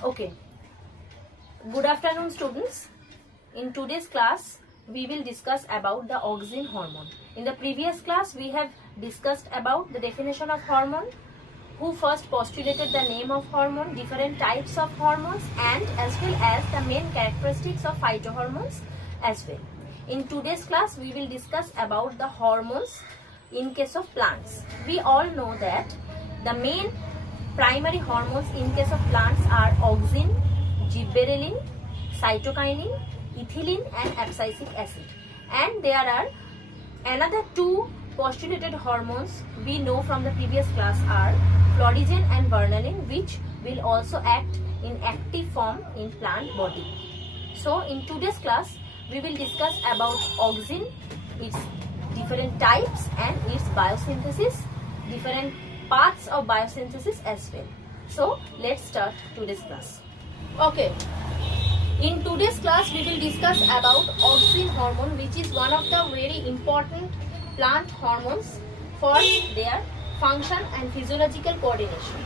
Okay. Good afternoon, students. In today's class, we will discuss about the auxin hormone. In the previous class, we have discussed about the definition of hormone, who first postulated the name of hormone, different types of hormones, and as well as the main characteristics of phytohormones as well. In today's class, we will discuss about the hormones in case of plants. We all know that the main primary hormones in case of plants are auxin, gibberellin, cytokinin, ethylene and abscisic acid. And there are another two postulated hormones we know from the previous class are florigen and vernalin, which will also act in active form in plant body. So in today's class, we will discuss about auxin, its different types and its biosynthesis, different parts of biosynthesis as well. So let's start today's class. Okay. In today's class, we will discuss about auxin hormone, which is one of the very important plant hormones for their function and physiological coordination.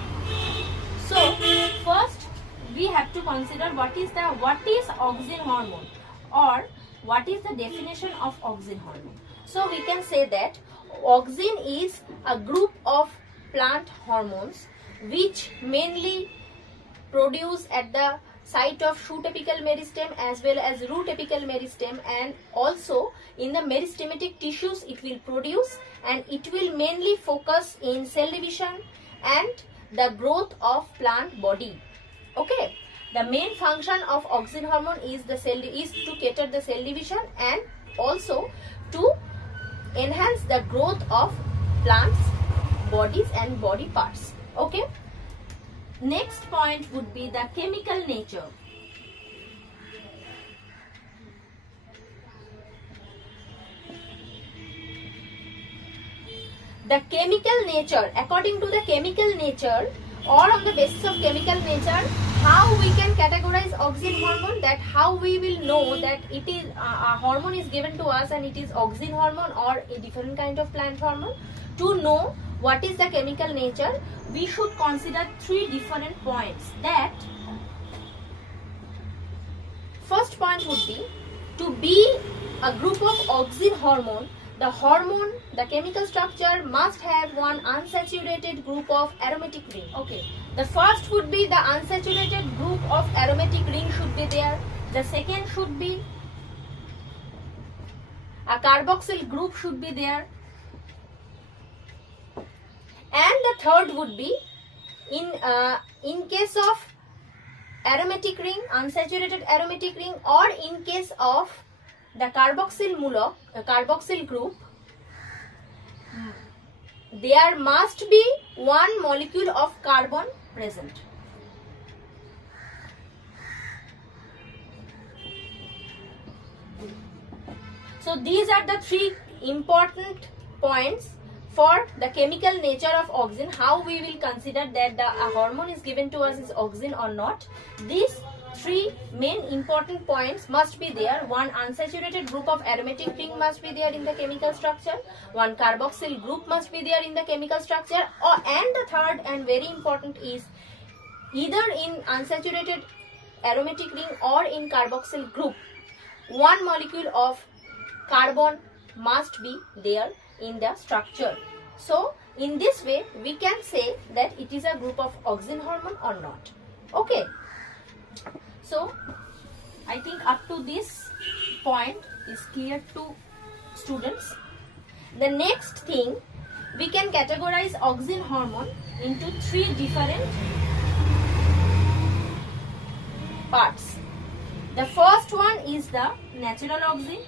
So first we have to consider what is auxin hormone, or what is the definition of auxin hormone. So we can say that auxin is a group of plant hormones which mainly produce at the site of shoot apical meristem as well as root apical meristem, and also in the meristematic tissues it will produce, and it will mainly focus in cell division and the growth of plant body. Okay, the main function of auxin hormone is to cater the cell division and also to enhance the growth of plants bodies and body parts. Okay, next point would be the chemical nature. The chemical nature, according to the chemical nature or on the basis of chemical nature, how we can categorize auxin hormone, that how we will know that it is a hormone is given to us and it is auxin hormone or a different kind of plant hormone. To know what is the chemical nature, we should consider three different points. That first point would be, to be a group of auxin hormone, the chemical structure must have one unsaturated group of aromatic ring. Okay, the first would be the unsaturated group of aromatic ring should be there. The second should be a carboxyl group should be there. And the third would be, in case of aromatic ring, unsaturated aromatic ring, or in case of the carboxyl group, there must be one molecule of carbon present. So these are the three important points for the chemical nature of auxin, how we will consider that the hormone is given to us is auxin or not. These three main important points must be there. One unsaturated group of aromatic ring must be there in the chemical structure. One carboxyl group must be there in the chemical structure. And the third and very important is, either in unsaturated aromatic ring or in carboxyl group, one molecule of carbon must be there in the structure. So in this way we can say that it is a group of auxin hormone or not. Okay, so I think up to this point is clear to students. The next thing, we can categorize auxin hormone into three different parts. The first one is the natural auxin.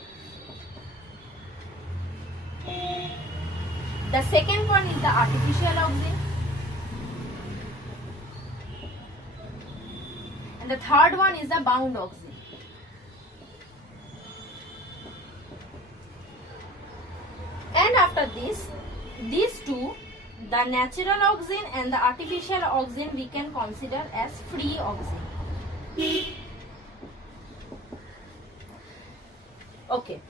The second one is the artificial auxin. And the third one is the bound auxin. And after this, these two, the natural auxin and the artificial auxin, we can consider as free auxin. Okay.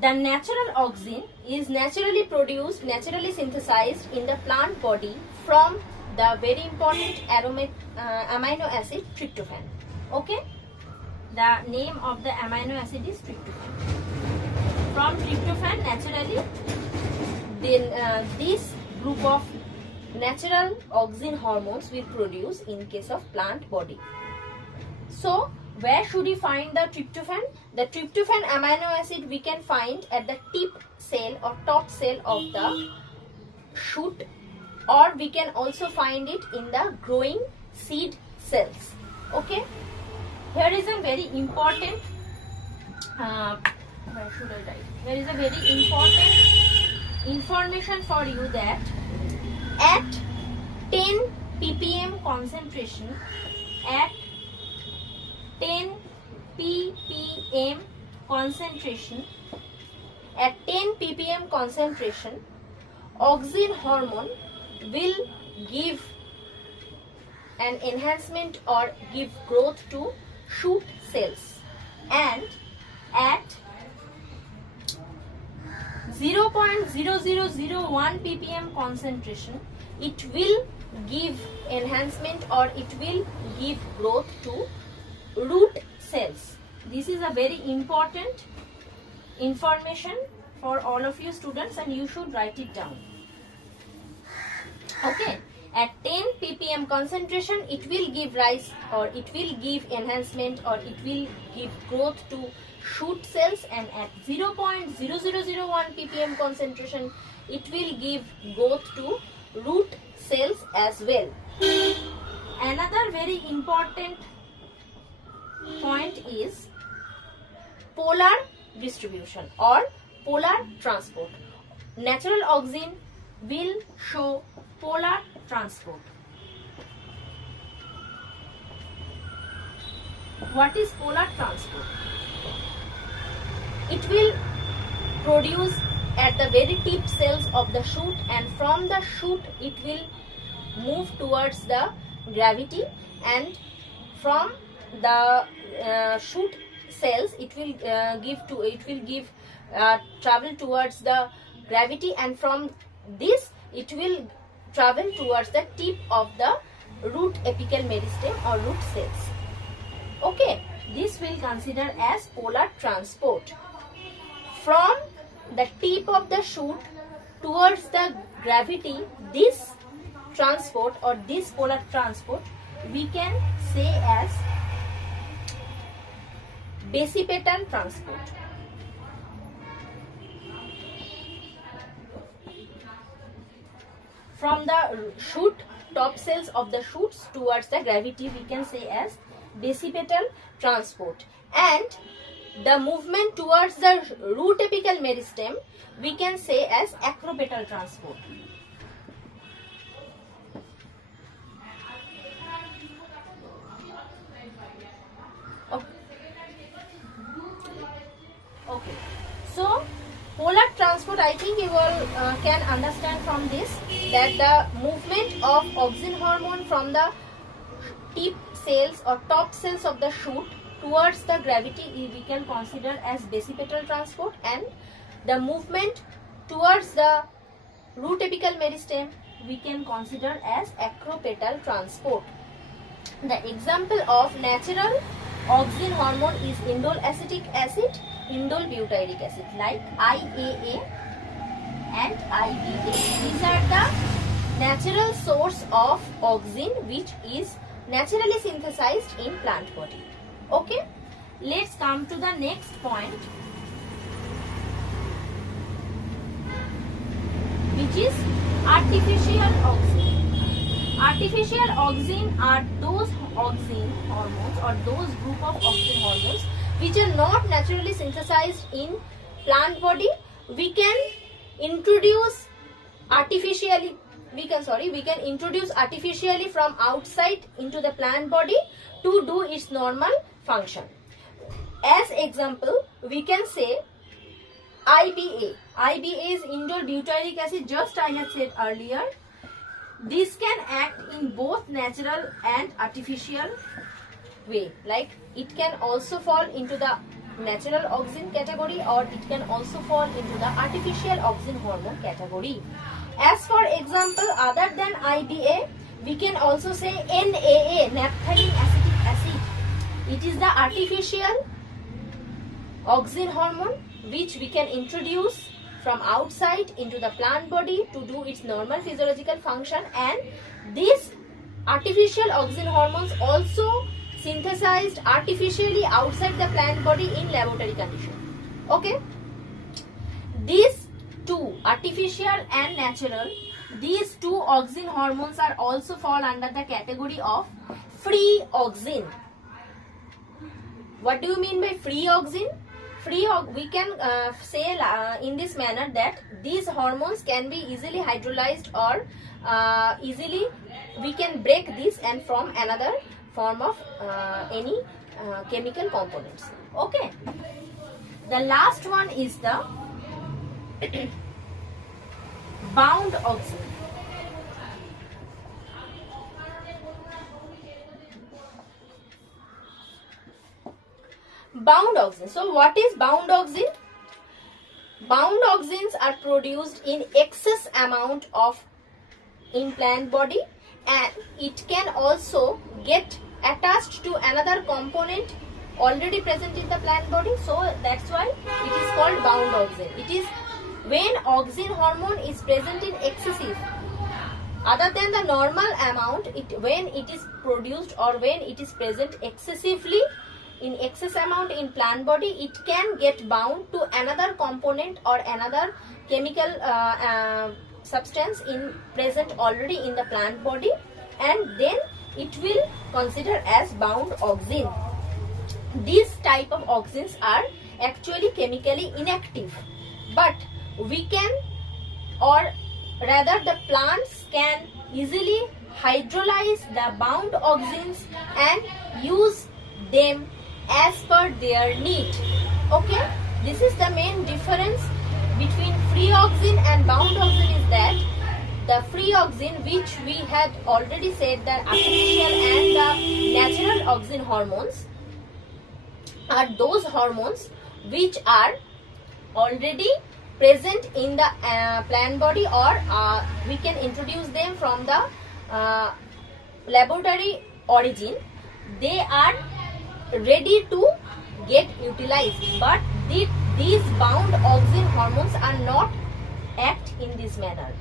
The natural auxin is naturally produced, naturally synthesized in the plant body from the very important amino acid tryptophan. Okay, the name of the amino acid is tryptophan. From tryptophan, naturally, then this group of natural auxin hormones will produce in case of plant body. So, where should we find the tryptophan? The tryptophan amino acid we can find at the tip cell or top cell of the shoot, or we can also find it in the growing seed cells. Okay, here is a very important where should I write? There is a very important information for you that at 10 ppm concentration, at 10 ppm concentration, at 10 ppm concentration, auxin hormone will give an enhancement or give growth to shoot cells, and at 0.0001 ppm concentration, it will give enhancement or it will give growth to root cells. This is a very important information for all of you students, and you should write it down. Okay, at 10 ppm concentration, it will give rise or it will give enhancement or it will give growth to shoot cells, and at 0.0001 ppm concentration, it will give growth to root cells as well. Another very important point is polar distribution or polar transport. Natural auxin will show polar transport. What is polar transport? It will produce at the very tip cells of the shoot, and from the shoot it will move towards the gravity, and from the shoot cells it will travel towards the gravity, and from this it will travel towards the tip of the root apical meristem or root cells. Okay, this will consider as polar transport. From the tip of the shoot towards the gravity, this transport or this polar transport we can say as basipetal transport. From the shoot, top cells of the shoots towards the gravity we can say as basipetal transport, and the movement towards the root apical meristem we can say as acropetal transport. Okay, so polar transport, I think you all can understand from this that the movement of auxin hormone from the tip cells or top cells of the shoot towards the gravity we can consider as basipetal transport, and the movement towards the root apical meristem we can consider as acropetal transport. The example of natural auxin hormone is indole acetic acid, indole butyric acid, like IAA and IBA. These are the natural source of auxin which is naturally synthesized in plant body. Okay, let's come to the next point, which is artificial auxin. Artificial auxin are those auxin hormones or those group of auxin hormones which are not naturally synthesized in plant body. We can introduce artificially from outside into the plant body to do its normal function. As example, we can say IBA. IBA is indole butyric acid, just I have said earlier. This can act in both natural and artificial way. Like it can also fall into the natural auxin category, or it can also fall into the artificial auxin hormone category. As for example, other than IBA, We can also say NAA, naphthalene acetic acid. It is the artificial auxin hormone which we can introduce from outside into the plant body to do its normal physiological function, and these artificial auxin hormones also synthesized artificially outside the plant body in laboratory condition. Okay, these two, artificial and natural, these two auxin hormones are also fall under the category of free auxin. What do you mean by free auxin? We can say in this manner that these hormones can be easily hydrolyzed, or easily we can break this and form another form of any chemical components. Okay, the last one is the bound auxin. Bound auxin. So what is bound auxin? Bound auxins are produced in excess amount of in plant body, and it can also get attached to another component already present in the plant body. So that's why it is called bound auxin. It is when auxin hormone is present in excessive, other than the normal amount, when it is produced or when it is present excessively in excess amount in plant body, it can get bound to another component or another chemical substance in present already in the plant body, and then it will consider as bound auxin. These type of auxins are actually chemically inactive, but we can, or rather the plants can easily hydrolyze the bound auxins and use them as per their need. Okay, this is the main difference between free auxin and bound auxin, is that the free auxin, which we had already said that artificial and the natural auxin hormones are those hormones which are already present in the plant body, or we can introduce them from the laboratory origin. They are ready to get utilized, but these bound auxin hormones are not act in this manner.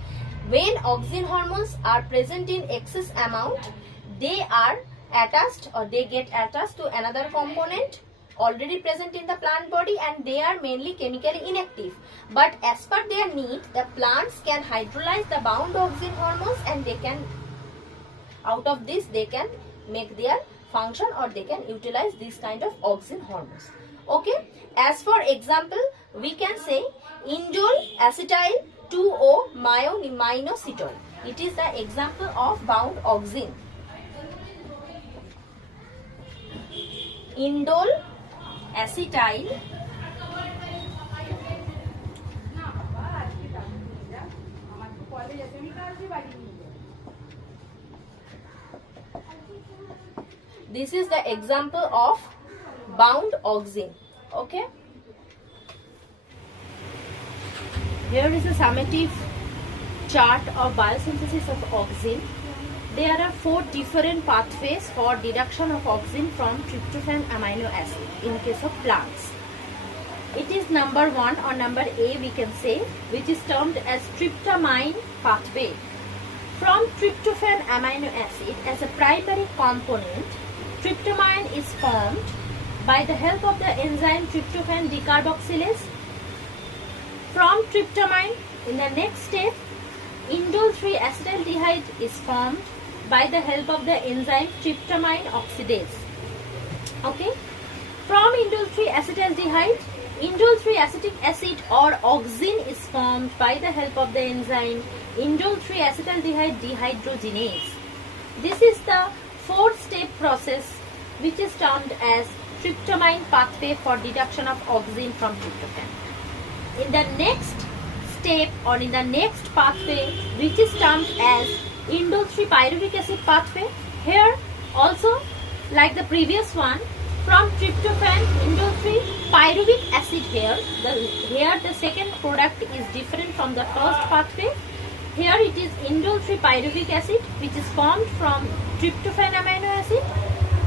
When auxin hormones are present in excess amount, they are attached, or they get attached to another component already present in the plant body, and they are mainly chemically inactive. But as per their need, the plants can hydrolyze the bound auxin hormones, and they can, out of this, they can make their function, or they can utilize this kind of auxin hormones. Okay, as for example, we can say indole acetyl 2-O-minocytol. It is the example of bound auxin. Indole acetyl this is the example of bound auxin. Okay, here is a summative chart of biosynthesis of auxin. There are 4 different pathways for deduction of auxin from tryptophan amino acid in case of plants. It is number 1 or number A, we can say, which is termed as tryptamine pathway. From tryptophan amino acid as a primary component, tryptamine is formed by the help of the enzyme tryptophan decarboxylase. From tryptamine, in the next step, indole 3-acetaldehyde is formed by the help of the enzyme tryptamine oxidase. Okay, from indole 3-acetaldehyde, indole 3-acetic acid or auxin is formed by the help of the enzyme indole 3-acetaldehyde dehydrogenase. This is the 4-step process which is termed as tryptamine pathway for deduction of auxin from tryptophan. In the next step, or in the next pathway, which is termed as indole 3-pyruvic acid pathway, here also like the previous one, from tryptophan indole 3-pyruvic acid, here the second product is different from the first pathway. Here it is indole 3-pyruvic acid, which is formed from tryptophan amino acid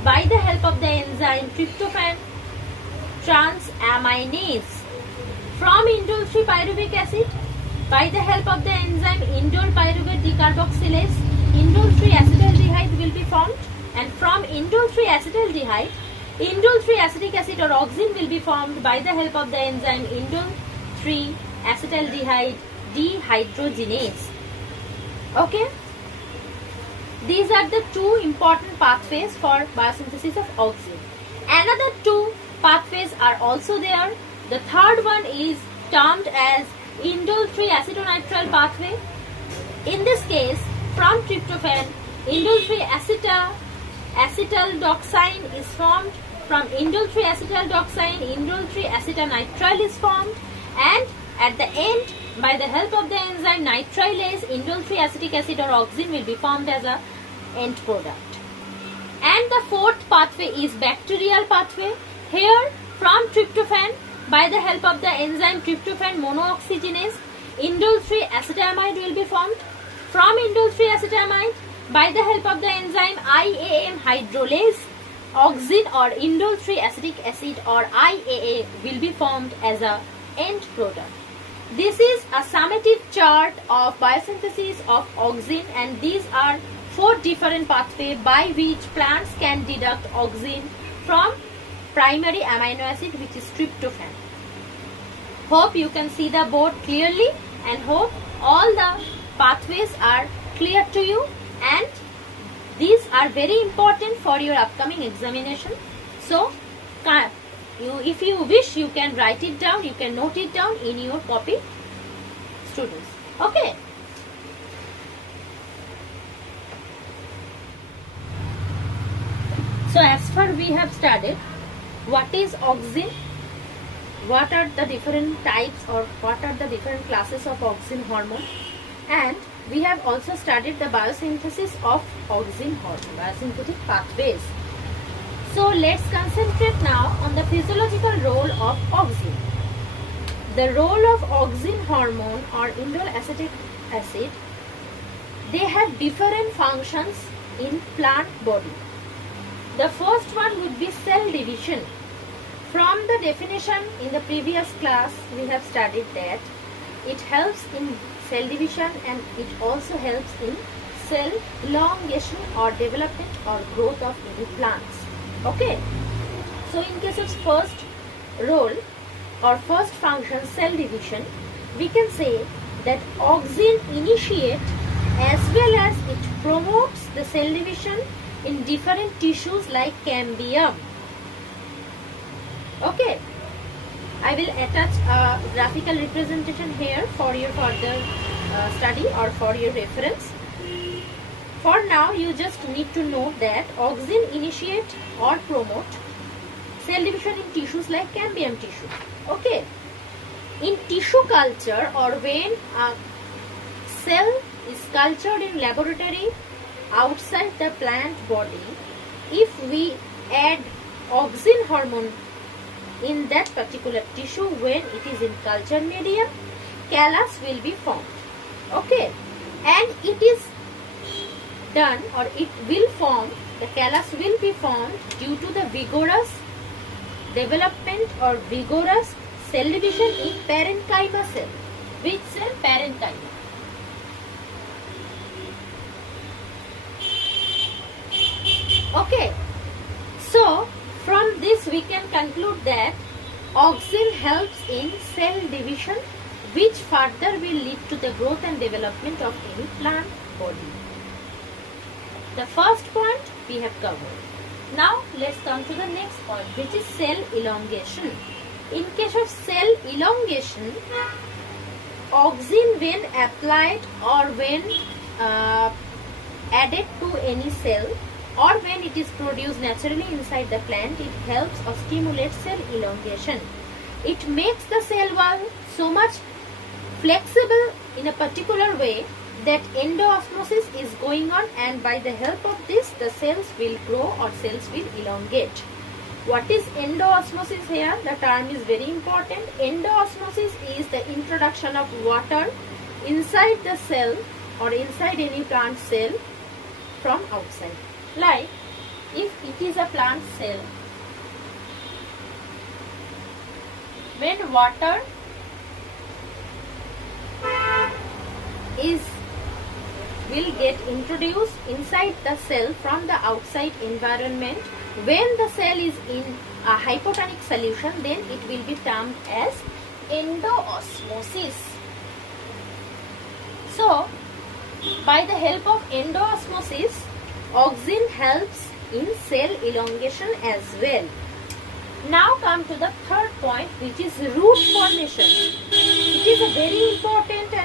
by the help of the enzyme tryptophan transaminase. From indole 3-pyruvic acid, by the help of the enzyme indole pyruvate decarboxylase, indole 3-acetaldehyde will be formed, and from indole 3-acetaldehyde, indole 3-acetic acid or auxin will be formed by the help of the enzyme indole 3-acetaldehyde dehydrogenase. Okay, these are the two important pathways for biosynthesis of auxin. Another two pathways are also there. The third one is termed as indole 3-acetonitrile pathway. In this case, from tryptophan, indole 3-acetaldoxine is formed. From indole 3-acetaldoxine, indole 3-acetonitrile is formed, and at the end, by the help of the enzyme nitrilase, indole 3-acetic acid or auxin will be formed as a end product. And the fourth pathway is bacterial pathway. Here, from tryptophan, by the help of the enzyme tryptophan monooxygenase, indole 3-acetamide will be formed. From indole 3-acetamide, by the help of the enzyme IAM hydrolase, auxin or indole 3-acetic acid or IAA will be formed as a end product. This is a summative chart of biosynthesis of auxin, and these are 4 different pathways by which plants can deduct auxin from primary amino acid, which is tryptophan. Hope you can see the board clearly, and hope all the pathways are clear to you, and these are very important for your upcoming examination. So, if you wish, you can write it down, you can note it down in your copy, students. Okay. So, as far we have studied what is auxin, what are the different types or what are the different classes of auxin hormone, and we have also studied the biosynthesis of auxin hormone, biosynthetic pathways. So let's concentrate now on the physiological role of auxin. The role of auxin hormone or indole acetic acid, they have different functions in plant body. The first one would be cell division. From the definition in the previous class, we have studied that it helps in cell division and it also helps in cell elongation or development or growth of any plants. Okay. So in case of first role or first function, cell division, we can say that auxin initiates as well as it promotes the cell division in different tissues like cambium. Okay. I will attach a graphical representation here for your further study or for your reference. For now, you just need to know that auxin initiate or promote cell division in tissues like cambium tissue. Okay. In tissue culture, or when a cell is cultured in laboratory outside the plant body, if we add auxin hormone in that particular tissue when it is in culture medium, callus will be formed. Okay, and it is done, or it will form, the callus will be formed due to the vigorous development or vigorous cell division in parenchyma cell. Which cell? Parenchyma. Okay, so from this we can conclude that auxin helps in cell division, which further will lead to the growth and development of any plant body. The first point we have covered. Now let's come to the next point, which is cell elongation. In case of cell elongation, auxin when applied or when added to any cell, or when it is produced naturally inside the plant, it helps or stimulates cell elongation. It makes the cell wall so much flexible in a particular way that endoosmosis is going on, and by the help of this the cells will grow or cells will elongate. What is endoosmosis here? The term is very important. Endoosmosis is the introduction of water inside the cell or inside any plant cell from outside. Like if it is a plant cell, when water will get introduced inside the cell from the outside environment, when the cell is in a hypotonic solution, then it will be termed as endoosmosis. So, by the help of endoosmosis, auxin helps in cell elongation as well. Now come to the third point, which is root formation. It is a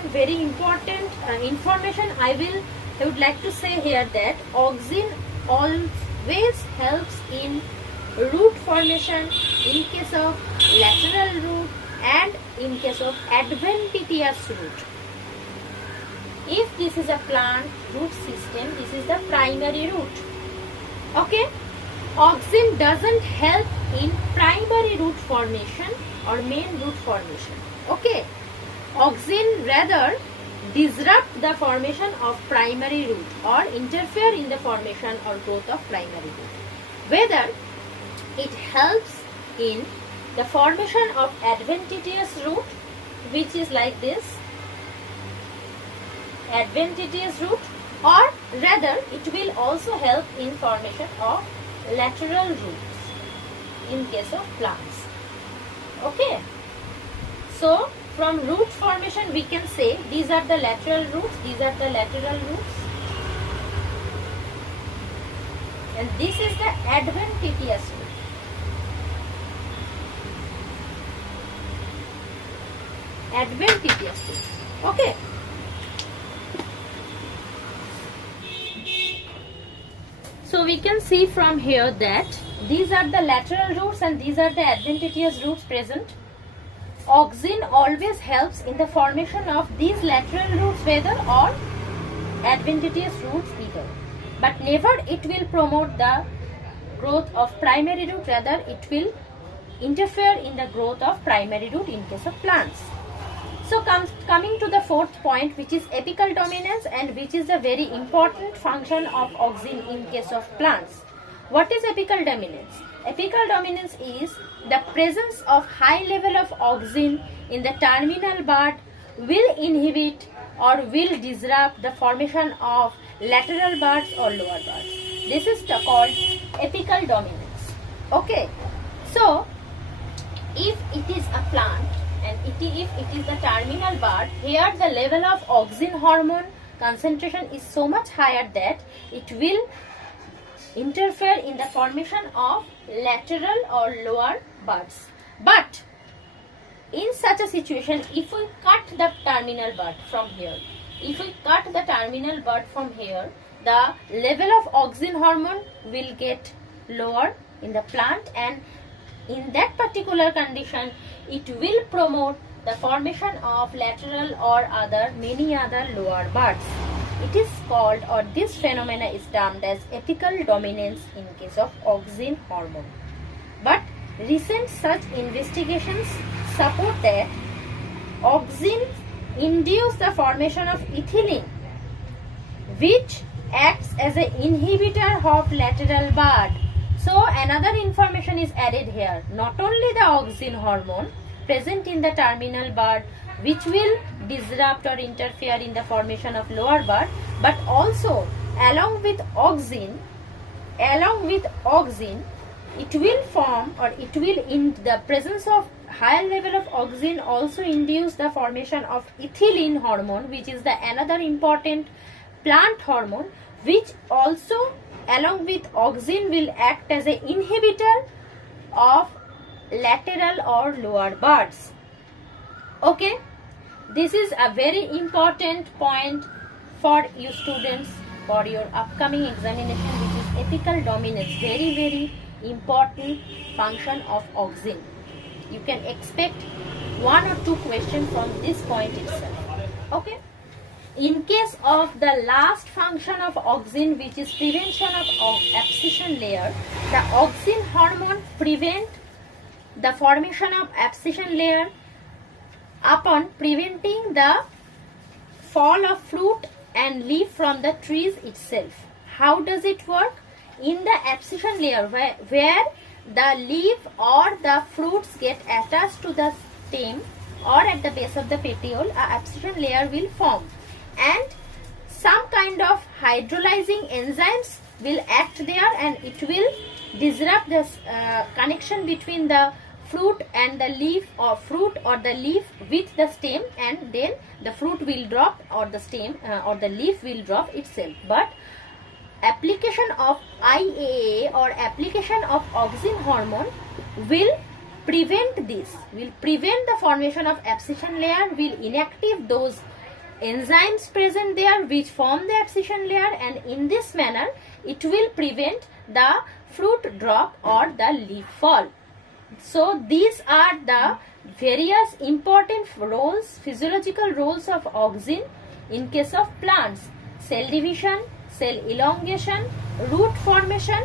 very important information I would like to say here, that auxin always helps in root formation in case of lateral root and in case of adventitious root. If this is a plant root system, this is the primary root. Okay, auxin doesn't help in primary root formation or main root formation. Okay, auxin rather disrupt the formation of primary root or interfere in the formation or growth of primary root. Whether it helps in the formation of adventitious root, which is like this, adventitious root, or rather it will also help in formation of lateral roots in case of plants. Okay, so from root formation we can say these are the lateral roots, these are the lateral roots, and this is the adventitious root. Adventitious roots. Okay. So we can see from here that these are the lateral roots and these are the adventitious roots present. Auxin always helps in the formation of these lateral roots whether or adventitious roots either. But never it will promote the growth of primary root, rather it will interfere in the growth of primary root in case of plants. So coming to the fourth point, which is apical dominance, and which is a very important function of auxin in case of plants. What is apical dominance? Apical dominance is the presence of high level of auxin in the terminal bud will inhibit or will disrupt the formation of lateral buds or lower buds. This is called apical dominance. Okay, so if it is a plant and if it is the terminal bud, here the level of auxin hormone concentration is so much higher that it will interfere in the formation of lateral or lower buds. But in such a situation, if we cut the terminal bud from here, the level of auxin hormone will get lower in the plant, and in that particular condition it will promote the formation of lateral or many other lower buds. It is called, or this phenomena is termed as apical dominance in case of auxin hormone. But recent such investigations support that auxin induce the formation of ethylene, which acts as an inhibitor of lateral bud. So another information is added here. Not only the auxin hormone present in the terminal bud, which will disrupt or interfere in the formation of lower bud, but also along with auxin, it will form, or it will, in the presence of higher level of auxin, also induce the formation of ethylene hormone, which is the another important plant hormone, which also along with auxin will act as an inhibitor of lateral or lower buds. Okay, this is a very important point for you students for your upcoming examination, which is apical dominance. Very, very important function of auxin. You can expect 1 or 2 questions from this point itself. Okay. In case of the last function of auxin, which is prevention of abscission layer, the auxin hormone prevent the formation of abscission layer upon preventing the fall of fruit and leaf from the trees itself. How does it work? In the abscission layer where the leaf or the fruits get attached to the stem or at the base of the petiole, a abscission layer will form, and some kind of hydrolyzing enzymes will act there, and it will disrupt the connection between the fruit and the leaf, or fruit or the leaf with the stem, and then the fruit will drop or the stem or the leaf will drop itself. But application of IAA or application of auxin hormone will prevent this, will prevent the formation of abscission layer, will inactive those enzymes present there which form the abscission layer, and in this manner it will prevent the fruit drop or the leaf fall. So these are the various important roles, physiological roles of auxin in case of plants: cell division, cell elongation, root formation,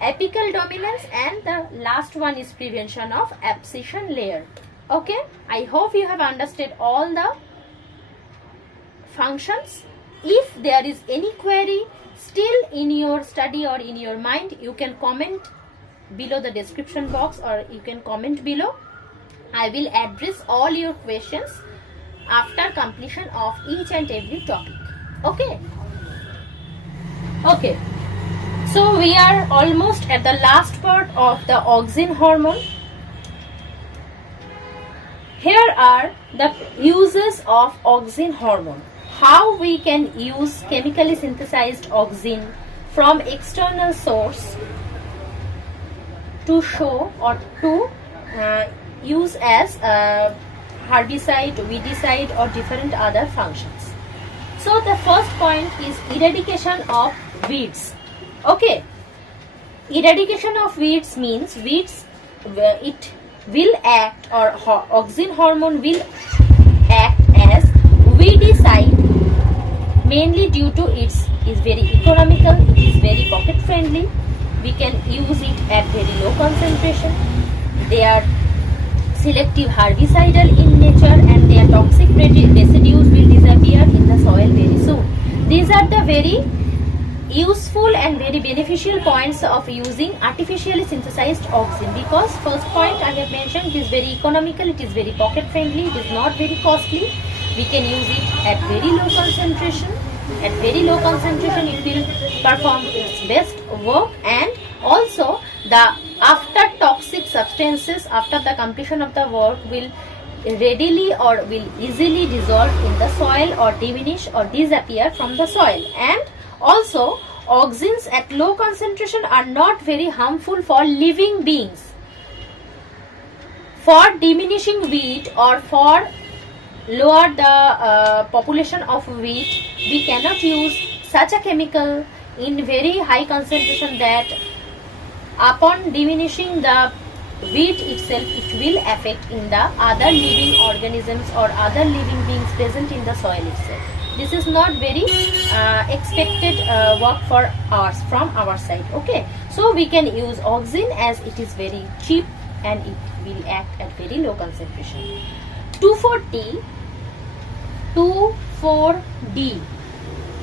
apical dominance, and the last one is prevention of abscission layer. Okay, I hope you have understood all the functions. If there is any query still in your study or in your mind, you can comment below the description box, or you can comment below. I will address all your questions after completion of each and every topic. Okay. Okay. So we are almost at the last part of the auxin hormone. Here are the uses of auxin hormone. How we can use chemically synthesized auxin from external source to show or to use as herbicide, weedicide, or different other functions. So the first point is eradication of weeds. Okay, eradication of weeds means weeds, it will act, or auxin hormone will act as weedicide, mainly due to its is very economical, it is very pocket friendly, we can use it at very low concentration, they are selective herbicidal in nature, and their toxic residues will disappear in the soil very soon. These are the very useful and very beneficial points of using artificially synthesized auxin, because first point I have mentioned, it is very economical, it is very pocket friendly, it is not very costly, we can use it at very low concentration. At very low concentration it will perform its best work, and also the after toxic substances after the completion of the work will readily or will easily dissolve in the soil or diminish or disappear from the soil. And also auxins at low concentration are not very harmful for living beings. For diminishing wheat or for lower the population of wheat, we cannot use such a chemical in very high concentration that upon diminishing the wheat itself, it will affect in the other living organisms or other living beings present in the soil itself. This is not very expected work for us from our side. Okay, so we can use auxin as it is very cheap and it will act at very low concentration. 2,4-D,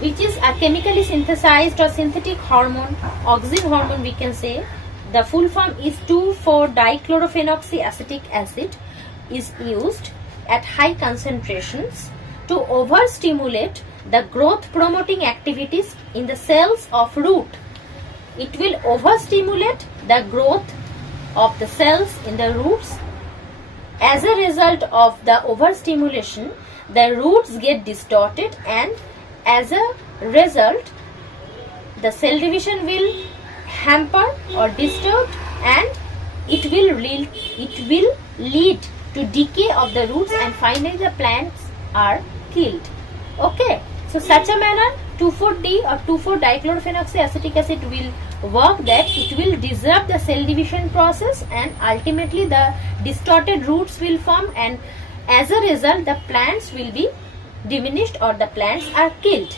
which is a chemically synthesized or synthetic hormone, auxin hormone we can say. The full form is 2,4-dichlorophenoxyacetic acid, is used at high concentrations to overstimulate the growth promoting activities in the cells of root. It will overstimulate the growth of the cells in the roots. As a result of the overstimulation, the roots get distorted, and as a result the cell division will hamper or disturbed, and it will lead to decay of the roots, and finally the plants are killed. Okay, so such a manner 2,4-D or 2,4-dichlorophenoxyacetic acid will work, that it will disrupt the cell division process, and ultimately the distorted roots will form, and as a result the plants will be diminished or the plants are killed.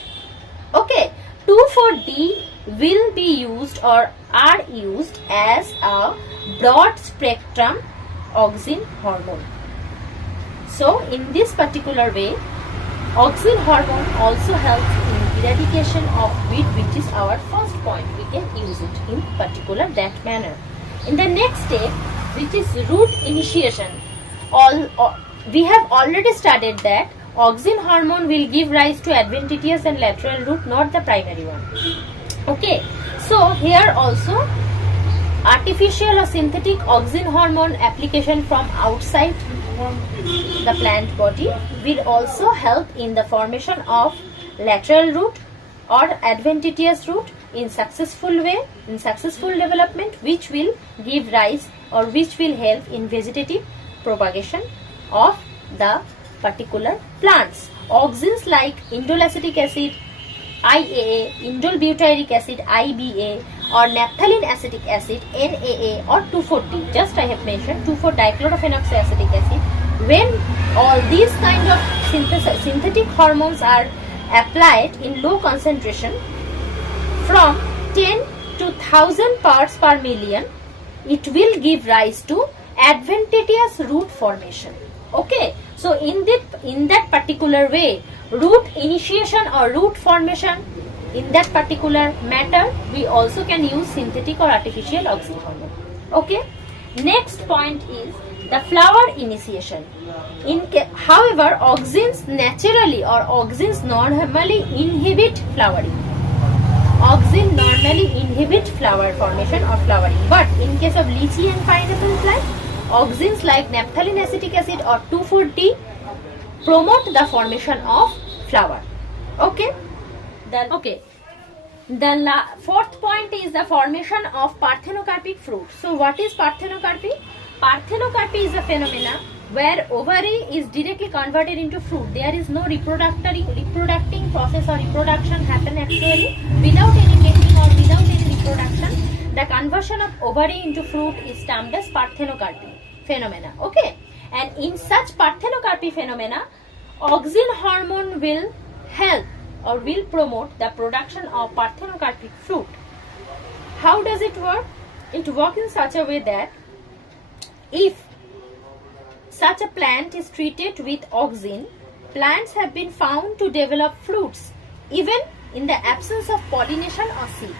Okay, 2,4-D will be used or are used as a broad spectrum auxin hormone. So in this particular way Auxin hormone also helps in eradication of weed, which is our first point. We can use it in particular that manner. In the next step, which is root initiation, we have already studied that auxin hormone will give rise to adventitious and lateral root, not the primary one. Okay, so here also artificial or synthetic auxin hormone application from outside the plant body will also help in the formation of lateral root or adventitious root in successful way, in successful development, which will give rise or which will help in vegetative propagation of the particular plants. Auxins like indole acetic acid, IAA, indole butyric acid, IBA, or naphthalene acetic acid, NAA, or 2,4-D. Just I have mentioned 2,4-dichlorophenoxyacetic acid. When all these kind of synthetic hormones are applied in low concentration, from 10 to 1,000 parts per million, it will give rise to adventitious root formation. Okay, so in that particular way, root initiation or root formation, in that particular matter, we also can use synthetic or artificial auxin hormone. Okay, next point is the flower initiation. However, auxins naturally or auxins normally inhibit flowering. Auxin normally inhibit flower formation or flowering, but in case of lychee and pineapple plant, auxins like naphthalene acetic acid or 2,4-D promote the formation of flower. Okay. The fourth point is the formation of parthenocarpic fruit. So what is parthenocarpy? Parthenocarpy is a phenomena where ovary is directly converted into fruit. There is no reproducting process or reproduction happen actually without any mating or without any reproduction. The conversion of ovary into fruit is termed as parthenocarpy phenomena. Okay, and in such parthenocarpy phenomena, auxin hormone will help or will promote the production of parthenocarpic fruit. How does it work? It works in such a way that if such a plant is treated with auxin, plants have been found to develop fruits even in the absence of pollination or seed.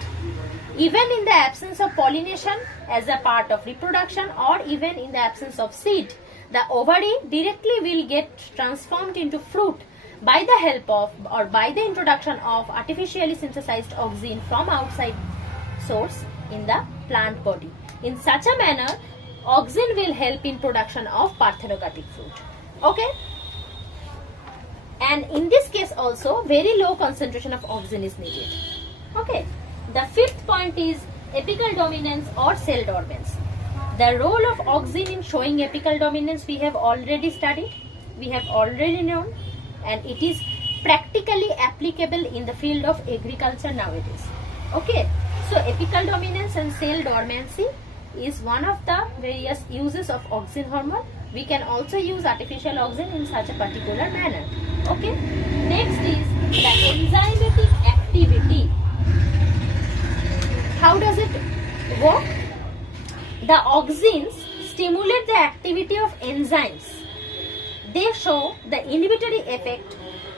Even in the absence of pollination as a part of reproduction or even in the absence of seed, the ovary directly will get transformed into fruit by the help of or by the introduction of artificially synthesized auxin from outside source in the plant body. In such a manner, auxin will help in production of parthenocarpic fruit. Okay, and in this case also very low concentration of auxin is needed. Okay, the fifth point is apical dominance or cell dormancy. The role of auxin in showing apical dominance we have already studied, we have already known, and it is practically applicable in the field of agriculture nowadays. Okay, so apical dominance and cell dormancy is one of the various uses of auxin hormone. We can also use artificial auxin in such a particular manner. Okay, next is the enzymatic activity. How does it work? The auxins stimulate the activity of enzymes. They show the inhibitory effect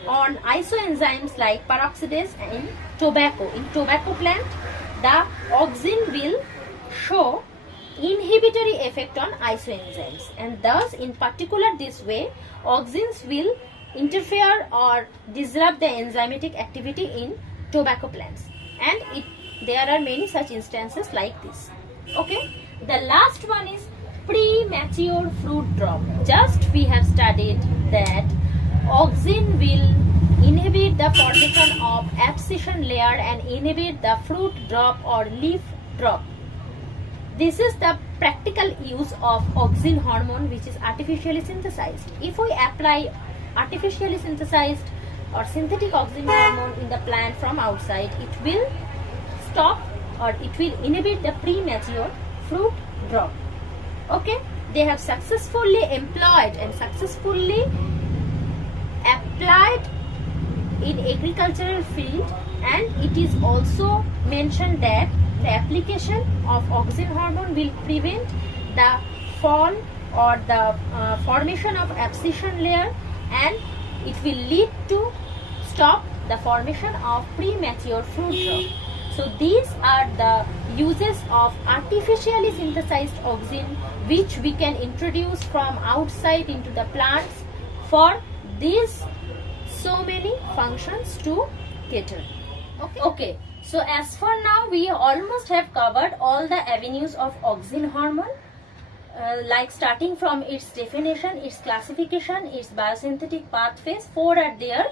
on isoenzymes like peroxidase in tobacco. In tobacco plant, the auxin will show inhibitory effect on isoenzymes, and thus in particular this way auxins will interfere or disrupt the enzymatic activity in tobacco plants, and there are many such instances like this. Okay, the last one is premature fruit drop. Just we have studied that auxin will inhibit the formation of abscission layer and inhibit the fruit drop or leaf drop. This is the practical use of auxin hormone, which is artificially synthesized. If we apply artificially synthesized or synthetic auxin hormone in the plant from outside, it will stop or it will inhibit the premature fruit drop. Okay, they have successfully employed and successfully applied in agricultural field, and it is also mentioned that the application of auxin hormone will prevent the fall or the formation of abscission layer and it will lead to stop the formation of premature fruit drop. So these are the uses of artificially synthesized auxin which we can introduce from outside into the plants for these so many functions to cater. Okay. So as for now, we almost have covered all the avenues of auxin hormone, like starting from its definition, its classification, its biosynthetic pathways. 4 are there.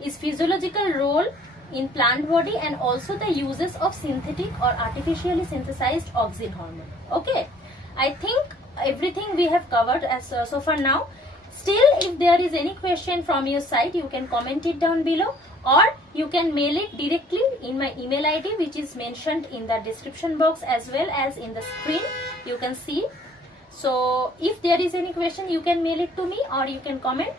Its physiological role in plant body and also the uses of synthetic or artificially synthesized auxin hormone. Okay, I think everything we have covered as so far now. Still, if there is any question from your side, you can comment it down below, or you can mail it directly in my email ID, which is mentioned in the description box as well as in the screen. You can see. So if there is any question, you can mail it to me or you can comment.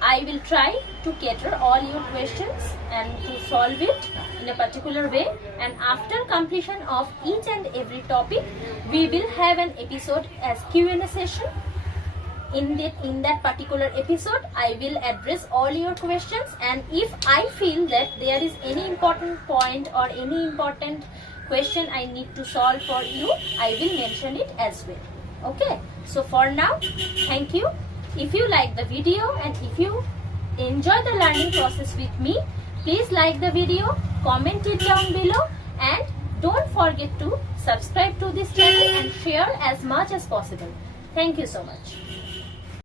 I will try to cater all your questions and to solve it in a particular way. And after completion of each and every topic, we will have an episode as Q&A session. In that particular episode, I will address all your questions, and if I feel that there is any important point or any important question I need to solve for you, I will mention it as well. Okay, so for now, thank you. If you like the video and if you enjoy the learning process with me, please like the video, comment it down below, and don't forget to subscribe to this channel and share as much as possible. Thank you so much.